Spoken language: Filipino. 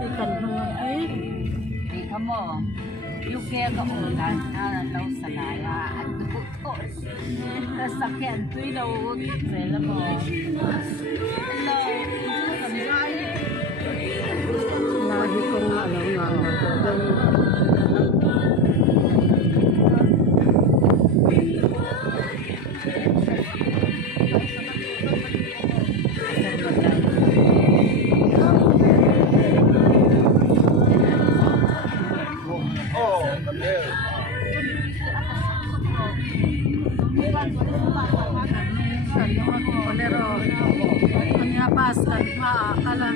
Ikan hangin. Ikaw mo, yung kaya kaulan na nalaw sa laya at dukutot. Nasakyan ito'y nauutot sila mo. Hello, kamay. Lahi ko nga lang nga nagagawin. Kanya pas kan maakala.